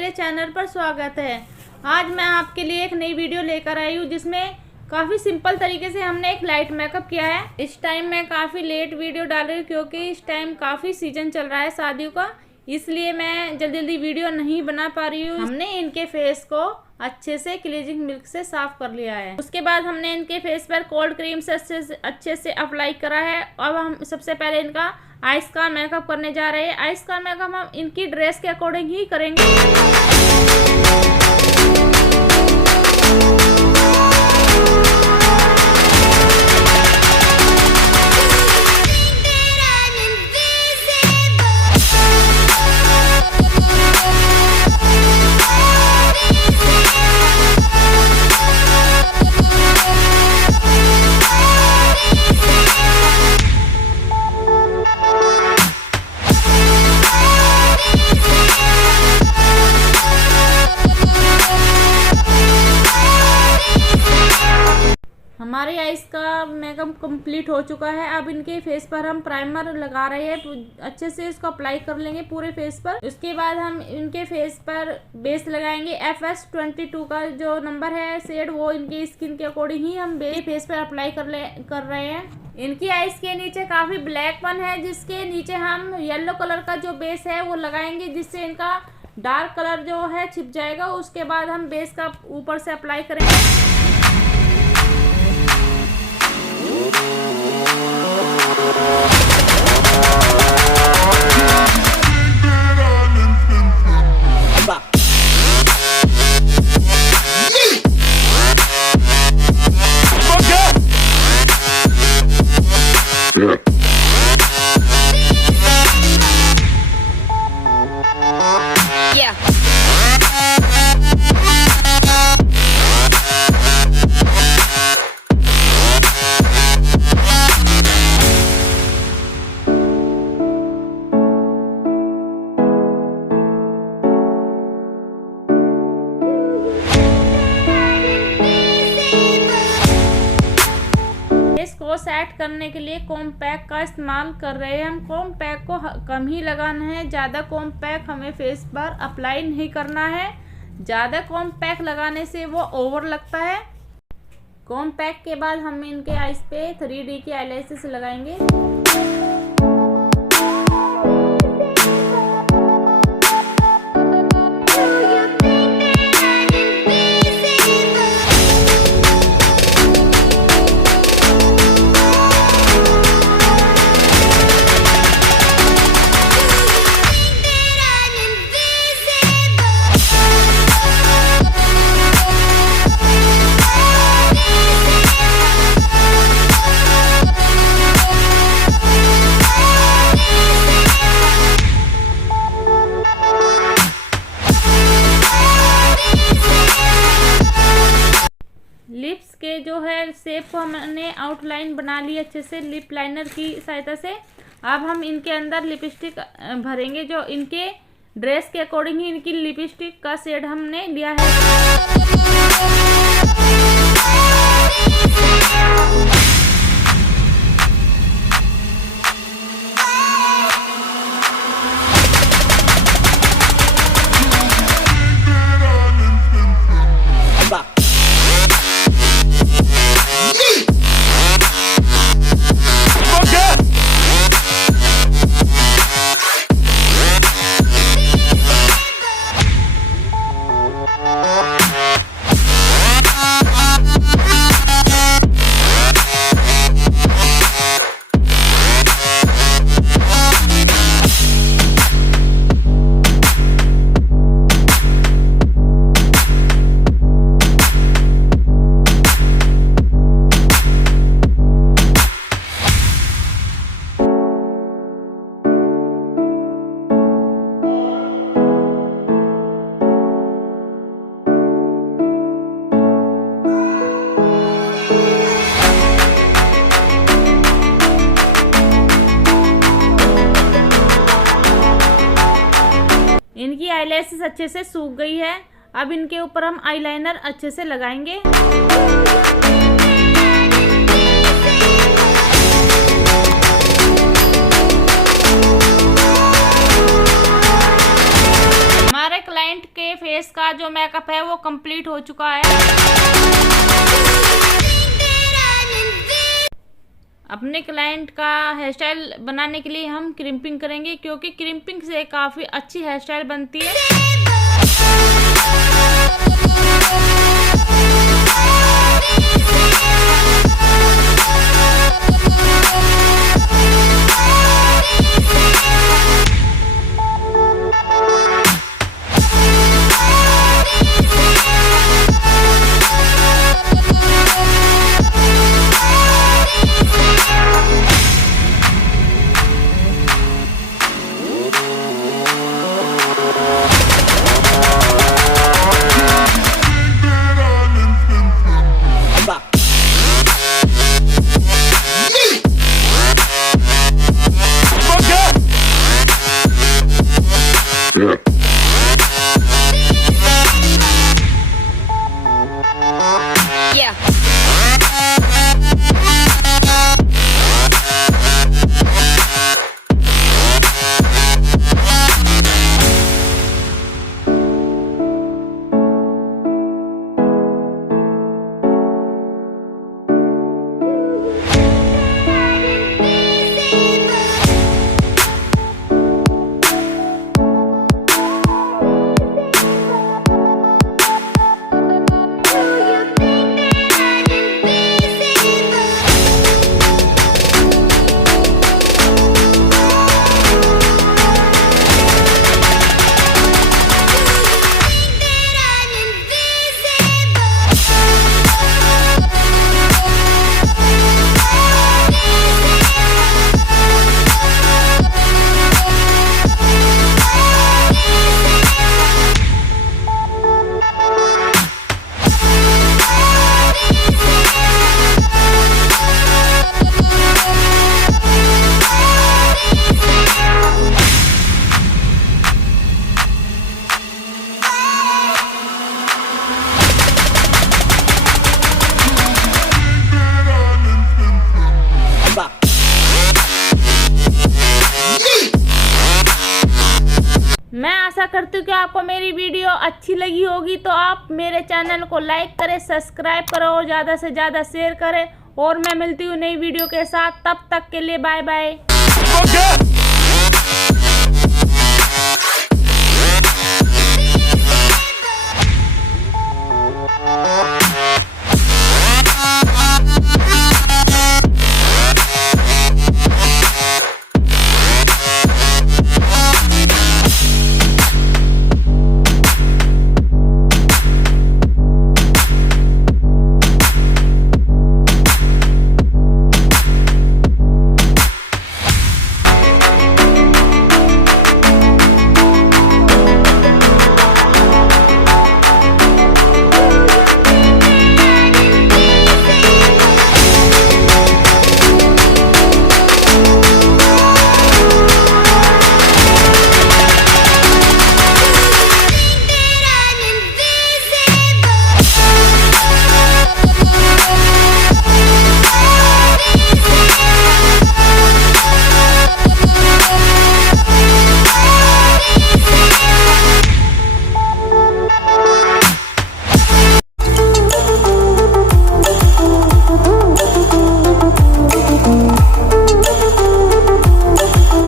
मेरे चैनल पर स्वागत है। आज मैं आपके लिए एक नई वीडियो लेकर आई हूँ जिसमें काफ़ी सिंपल तरीके से हमने एक लाइट मेकअप किया है। इस टाइम मैं काफ़ी लेट वीडियो डाल रही हूँ क्योंकि इस टाइम काफ़ी सीजन चल रहा है शादियों का, इसलिए मैं जल्दी वीडियो नहीं बना पा रही हूँ। हमने इनके फेस को अच्छे से क्लीजिंग मिल्क से साफ कर लिया है। उसके बाद हमने इनके फेस पर कोल्ड क्रीम से अच्छे से अप्लाई करा है। अब हम सबसे पहले इनका आइस का मेकअप करने जा रहे हैं। आइस का मेकअप हम इनकी ड्रेस के अकॉर्डिंग ही करेंगे। हमारे आइस का मेकअप कंप्लीट हो चुका है। अब इनके फेस पर हम प्राइमर लगा रहे हैं, अच्छे से इसको अप्लाई कर लेंगे पूरे फेस पर। उसके बाद हम इनके फेस पर बेस लगाएंगे। FS22 का जो नंबर है शेड, वो इनकी स्किन के अकॉर्डिंग ही हम फेस पर अप्लाई कर रहे हैं। इनकी आइस के नीचे काफी ब्लैकपन है, जिसके नीचे हम येलो कलर का जो बेस है वो लगाएंगे, जिससे इनका डार्क कलर जो है छिप जाएगा। उसके बाद हम बेस का ऊपर से अप्लाई करेंगे। को सेट करने के लिए कॉम्पैक्ट का इस्तेमाल कर रहे हैं। हम कॉम्पैक्ट को कम ही लगाना है, ज़्यादा कॉम्पैक्ट हमें फेस पर अप्लाई नहीं करना है। ज़्यादा कॉम्पैक्ट लगाने से वो ओवर लगता है। कॉम्पैक्ट के बाद हम इनके आइज पे 3D की आईलैशेस लगाएंगे। लिप्स के जो है शेप को हमने आउटलाइन बना ली अच्छे से लिप लाइनर की सहायता से। अब हम इनके अंदर लिपस्टिक भरेंगे, जो इनके ड्रेस के अकॉर्डिंग ही इनकी लिपस्टिक का शेड हमने लिया है। इनकी आईलैशेस अच्छे से सूख गई है। अब इनके ऊपर हम आईलाइनर अच्छे से लगाएंगे। हमारे क्लाइंट के फेस का जो मेकअप है वो कंप्लीट हो चुका है। अपने क्लाइंट का हेयर स्टाइल बनाने के लिए हम क्रिम्पिंग करेंगे, क्योंकि क्रिम्पिंग से काफ़ी अच्छी हेयर स्टाइल बनती है। मैं आशा करती हूँ कि आपको मेरी वीडियो अच्छी लगी होगी, तो आप मेरे चैनल को लाइक करें, सब्सक्राइब करें और ज़्यादा से ज़्यादा शेयर करें। और मैं मिलती हूँ नई वीडियो के साथ, तब तक के लिए बाय बाय।